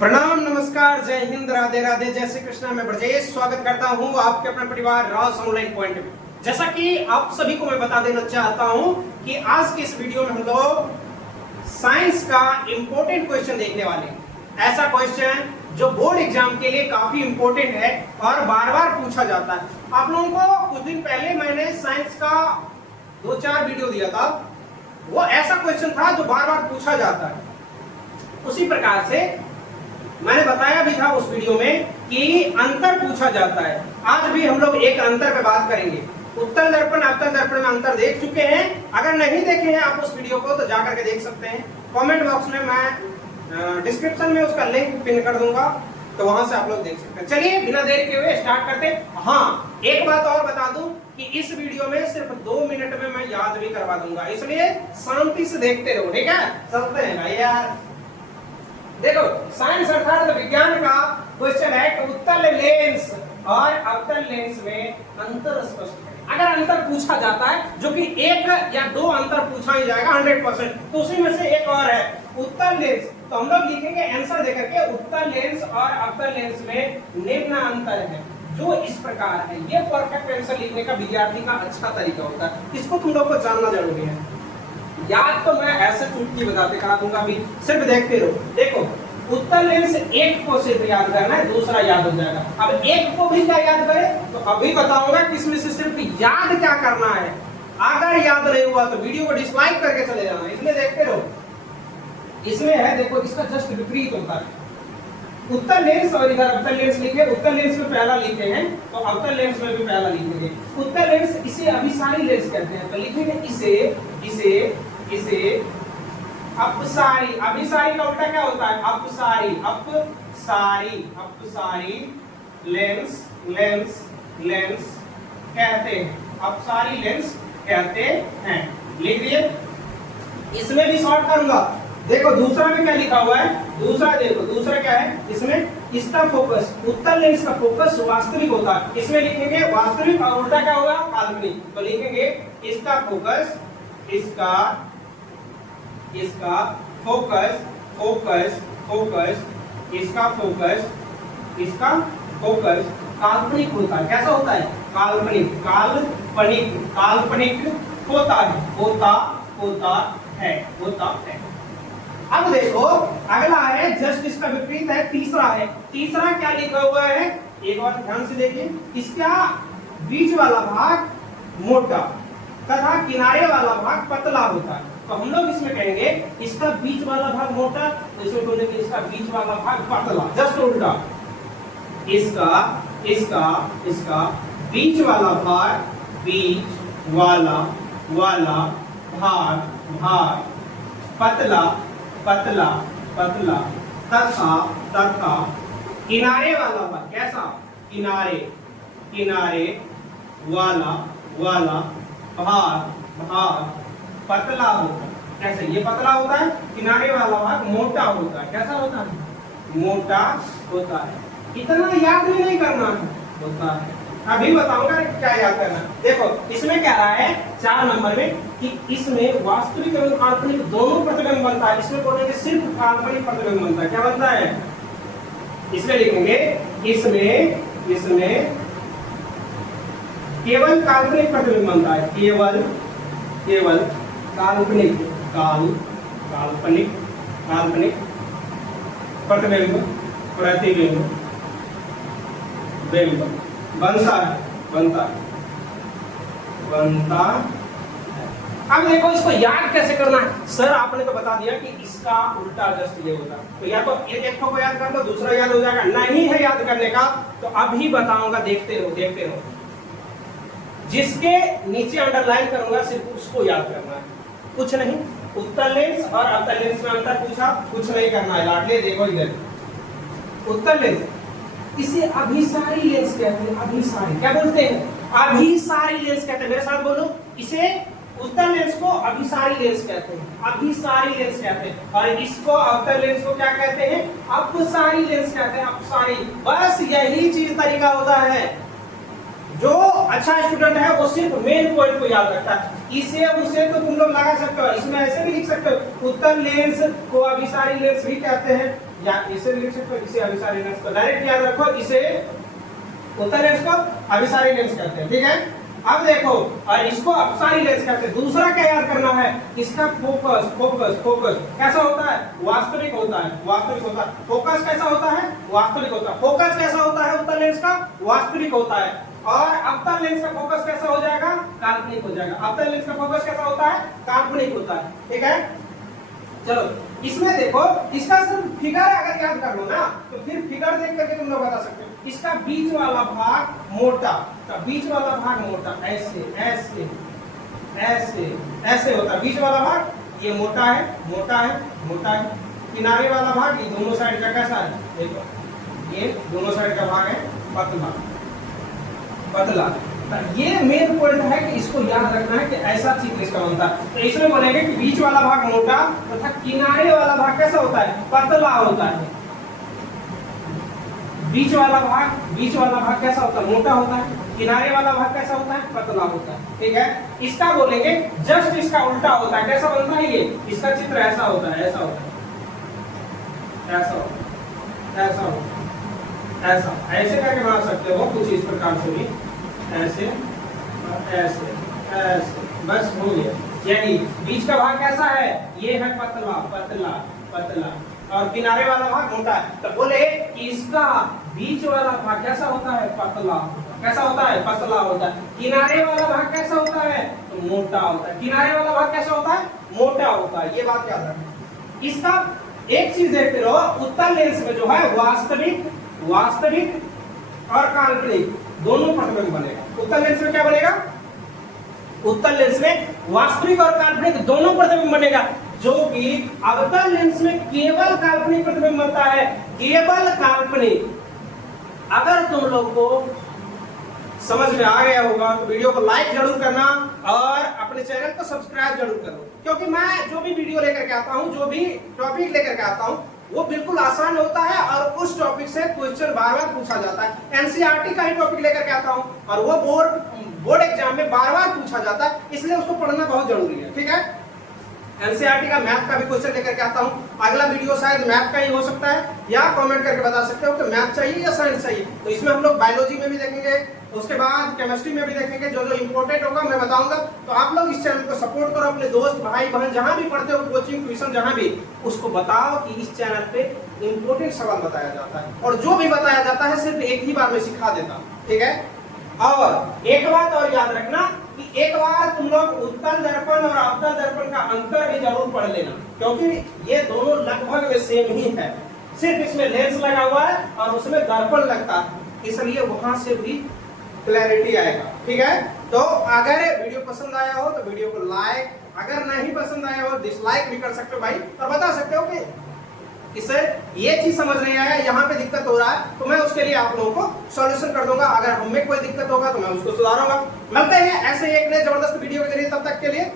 प्रणाम, नमस्कार, जय हिंद, राधे राधे, जय श्री कृष्णा। मैं ब्रजेश स्वागत करता हूं आपके अपने परिवार रॉस ऑनलाइन पॉइंट में। जैसा कि आप सभी को मैं बता देना चाहता हूं कि आज की इस वीडियो में हम लोग साइंस का इंपॉर्टेंट क्वेश्चन देखने वाले हैं। ऐसा क्वेश्चन जो बोर्ड एग्जाम के लिए काफी इंपॉर्टेंट है और बार बार पूछा जाता है। आप लोगों को कुछ दिन पहले मैंने साइंस का 2-4 वीडियो दिया था। वो ऐसा क्वेश्चन था जो बार बार पूछा जाता है। उसी प्रकार से मैंने बताया भी था उस वीडियो में कि अंतर पूछा जाता है। आज भी हम लोग एक अंतर पे बात करेंगे। उत्तर दर्पण अवतल दर्पण में अंतर देख चुके हैं। अगर नहीं देखे हैं आप उस वीडियो को तो जाकर के देख सकते हैं। कमेंट बॉक्स में मैं डिस्क्रिप्शन में उसका लिंक पिन कर दूंगा, तो वहां से आप लोग देख सकते हैं। चलिए बिना देर के हुए स्टार्ट करते हैं। हाँ, एक बात और बता दूं कि इस वीडियो में सिर्फ 2 मिनट में मैं याद भी करवा दूंगा, इसलिए शांति से देखते रहो, ठीक है? चलते हैं भाई यार। देखो, साइंस अर्थात विज्ञान का क्वेश्चन है कि उत्तल लेंस और अवतल लेंस में अंतर स्पष्ट करें। अगर अंतर पूछा जाता है, जो कि 1 या 2 अंतर पूछा ही जाएगा 100%, तो उसी में से एक और है उत्तल लेंस। तो हम लोग लिखेंगे आंसर देकर के उत्तल लेंस और अवतल लेंस में निम्न अंतर है, जो इस प्रकार है। ये परफेक्ट आंसर लिखने का विद्यार्थी का अच्छा तरीका होता है। इसको तुम लोग को जानना जरूरी है। याद तो मैं ऐसे चुटकी बताते करा दूंगा, अभी सिर्फ देखते रहो। देखो, उत्तल लेंस 1 को सिर्फ याद करना है, दूसरा याद हो जाएगा। अब 1 को भी क्या याद करें, तो अभी बताऊंगा किसमें से सिर्फ याद क्या करना है। अगर याद नहीं हुआ तो वीडियो को डिसलाइक करके चले जाना, इसलिए देखते रहो। इसमें है, देखो, इसका जस्ट विपरीत होता है। उत्तल लेंस और इधर अवतल लेंस लिखे। उत्तल लेंस में पहला लिखते हैं तो अवतल लेंस में भी पहला लिखेंगे। उत्तल लेंस इसे अभिसारी लेंस कहते हैं, तो लिखेंगे इसे अपसारी। अभिसारी का उल्टा क्या होता है? अपसारी। अपसारी लेंस कहते हैं। अपसारी लेंस कहते हैं। लिख दिए। इसमें भी शॉर्ट करूंगा। देखो दूसरा में क्या लिखा हुआ है, दूसरा क्या है? इसमें इसका फोकस, उत्तल लेंस का फोकस वास्तविक होता है। इसमें लिखेंगे वास्तविक और उल्टा क्या होगा? काल्पनिक। तो लिखेंगे इसका फोकस, इसका फोकस काल्पनिक होता है। कैसा होता है? काल्पनिक होता है। अब देखो, अगला है जस्ट इसका विपरीत है, तीसरा क्या लिखा हुआ है? एक बार ध्यान से देखिए। इसका बीच वाला भाग मोटा तथा किनारे वाला भाग पतला होता है। तो हम लोग इसमें कहेंगे इसका बीच वाला भाग मोटा, तो इसमें बोलेंगे इसका बीच वाला भाग पतला। जस्ट उल्टा, इसका बीच वाला भाग पतला तथा किनारे वाला भाग कैसा? किनारे वाला भाग पतला होता है। कैसे? ये पतला होता है, किनारे वाला भाग मोटा होता है। कैसा होता है? मोटा होता है। इतना याद भी नहीं करना होता है। अभी बताऊंगा क्या याद करना। देखो, इसमें क्या रहा है 4 नंबर में कि इसमें वास्तविक एवं काल्पनिक दोनों प्रतिबिंब बनता है। इसमें बोलेंगे सिर्फ काल्पनिक प्रतिबिंब बनता है। क्या बनता है? इसमें लिखेंगे इसमें केवल काल्पनिक प्रतिबिंब बनता है। केवल काल्पनिक प्रतिबिंब बनता है। अब देखो, इसको याद कैसे करना है? सर आपने तो बता दिया कि इसका उल्टा जस्ट ये होता है, तो या तो एक को याद कर लो, दूसरा याद हो जाएगा। नहीं है याद करने का तो अभी बताऊंगा, देखते रहो। जिसके नीचे अंडरलाइन करूंगा सिर्फ उसको याद करना है, कुछ नहीं। उत्तल लेंस और अवतल लेंस में अंतर पूछा, कुछ नहीं करना है लाडले। देखो इधर, उत्तल लेंस इसे अभिसारी लेंस कहते हैं। अभिसारी क्या बोलते हैं? अभिसारी लेंस कहते हैं। मेरे साथ बोलो, इसे उत्तल लेंस को अभिसारी लेंस कहते हैं। और इसको अवतल लेंस को क्या कहते हैं? अपसारी लेंस कहते हैं। अपसारी। बस यही चीज तरीका होता है। जो अच्छा स्टूडेंट है वो सिर्फ मेन पॉइंट को याद रखता है। इसे उसे तो तुम लोग लगा सकते हो, इसमें ऐसे भी लिख सकते हो, उत्तल लेंस को अभिसारी लेंस भी कहते हैं, या इसे भी लिख सकते हो, इसे अभिसारी लेंस को डायरेक्ट याद रखो, इसे उत्तल लेंस को अभिसारी लेंस कहते हैं, ठीक है। अब देखो, और इसको अपसारी लेंस कहते हैं। दूसरा क्या याद करना है, इसका फोकस फोकस फोकस कैसा होता है, वास्तविक होता है, वास्तविक होता है। फोकस कैसा होता है, वास्तविक होता है। फोकस कैसा होता है उत्तल लेंस का, वास्तविक होता है। और अवतल लेंस का फोकस कैसा हो जाएगा, काल्पनिक हो जाएगा। अवतल लेंस का फोकस कैसा होता है, काल्पनिक होता है, ठीक है। चलो इसमें देखो, इसका सिर्फ फिगर अगर याद कर लो ना, तो फिर फिगर देख करके तुम लोग बता सकते हो। इसका बीच वाला भाग मोटा, तो बीच वाला भाग मोटा, ऐसे ऐसे ऐसे ऐसे होता है बीच वाला भाग, ये मोटा है, मोटा है, मोटा है। किनारे वाला भाग, ये दोनों साइड का कैसा है, देखो ये दोनों साइड का भाग है पतला पतला। ये मेन पॉइंट है कि इसको याद रखना है कि ऐसा चित्र इसका बनता है। तो इसमें बोलेंगे कि बीच वाला भाग मोटा तथा किनारे वाला भाग कैसा होता है, पतला होता है। बीच वाला भाग कैसा होता है, मोटा होता है। किनारे वाला भाग कैसा होता है, पतला होता है, ठीक है। इसका बोलेंगे जस्ट इसका उल्टा होता है। कैसा बनता है ये, इसका चित्र ऐसा होता है, ऐसा होता है, ऐसा होता है, ऐसा होता है, ऐसा ऐसे करके बना सकते हो कुछ इस प्रकार से भी, ऐसे ऐसे ऐसे, बस हो गया। यानी बीच का भाग कैसा है, ये है पतला पतला पतला, और किनारे वाला भाग मोटा है। तो बोले कि इसका बीच वाला भाग कैसा होता है, पतला, कैसा होता है, पतला होता है। किनारे वाला भाग कैसा होता है, तो मोटा होता है। किनारे वाला भाग कैसा होता है, मोटा होता है। ये बात याद रखना। इसका एक चीज देखते रहो, उत्तल लेंस में जो है वास्तविक और काल्पनिक दोनों प्रतिबिंब बनेगा। उत्तल लेंस में क्या बनेगा, उत्तल लेंस में वास्तविक और काल्पनिक दोनों प्रतिबिंब बनेगा, जो कि अवतल लेंस में केवल काल्पनिक प्रतिबिंब बनता है, केवल काल्पनिक। अगर तुम लोग को समझ में आ गया होगा तो वीडियो को लाइक जरूर करना और अपने चैनल को सब्सक्राइब जरूर करो, क्योंकि मैं जो भी वीडियो लेकर के आता हूं, जो भी टॉपिक लेकर के आता हूं, वो बिल्कुल आसान होता है और उस टॉपिक से क्वेश्चन बार बार पूछा जाता है। एनसीईआरटी का ही टॉपिक लेकर के आता हूं और वो बोर्ड एग्जाम में बार बार पूछा जाता है, इसलिए उसको पढ़ना बहुत जरूरी है, ठीक है। एनसीईआरटी का मैथ का भी क्वेश्चन लेकर के आता हूं। अगला वीडियो शायद मैथ का ही हो सकता है, या कमेंट करके बता सकते हो कि मैथ चाहिए या साइंस चाहिए। तो इसमें हम लोग बायोलॉजी में भी देखेंगे, उसके बाद केमिस्ट्री में भी देखेंगे। जो जो इंपॉर्टेंट होगा मैं बताऊंगा। तो आप लोग इस चैनल को सपोर्ट करो, अपने दोस्त भाई बहन जहां भी पढ़ते हो, कोचिंग ट्यूशन जहां भी, उसको बताओ कि इस चैनल पे इंपॉर्टेंट सवाल बताया जाता है, और जो भी बताया जाता है सिर्फ एक ही बार में सिखा देता हूं, ठीक है। और एक बात और याद रखना कि एक बार तुम लोग उत्तल दर्पण और अवतल दर्पण का अंतर भी जरूर पढ़ लेना, क्योंकि ये दोनों लगभग में सेम ही है, सिर्फ इसमें लेंस लगा हुआ है और उसमें दर्पण लगता है, इसलिए वहां से भी क्लैरिटी आएगा, ठीक है। तो अगर वीडियो पसंद आया हो तो वीडियो को लाइक, अगर नहीं पसंद आया हो डिसलाइक भी कर सकते हो भाई, और बता सकते हो कि इससे ये चीज समझ नहीं आया, यहाँ पे दिक्कत हो रहा है, तो मैं उसके लिए आप लोगों को सॉल्यूशन कर दूंगा। अगर हमें कोई दिक्कत होगा तो मैं उसको सुधारूंगा। मिलते हैं ऐसे एक नए जबरदस्त वीडियो के जरिए, तब तक के लिए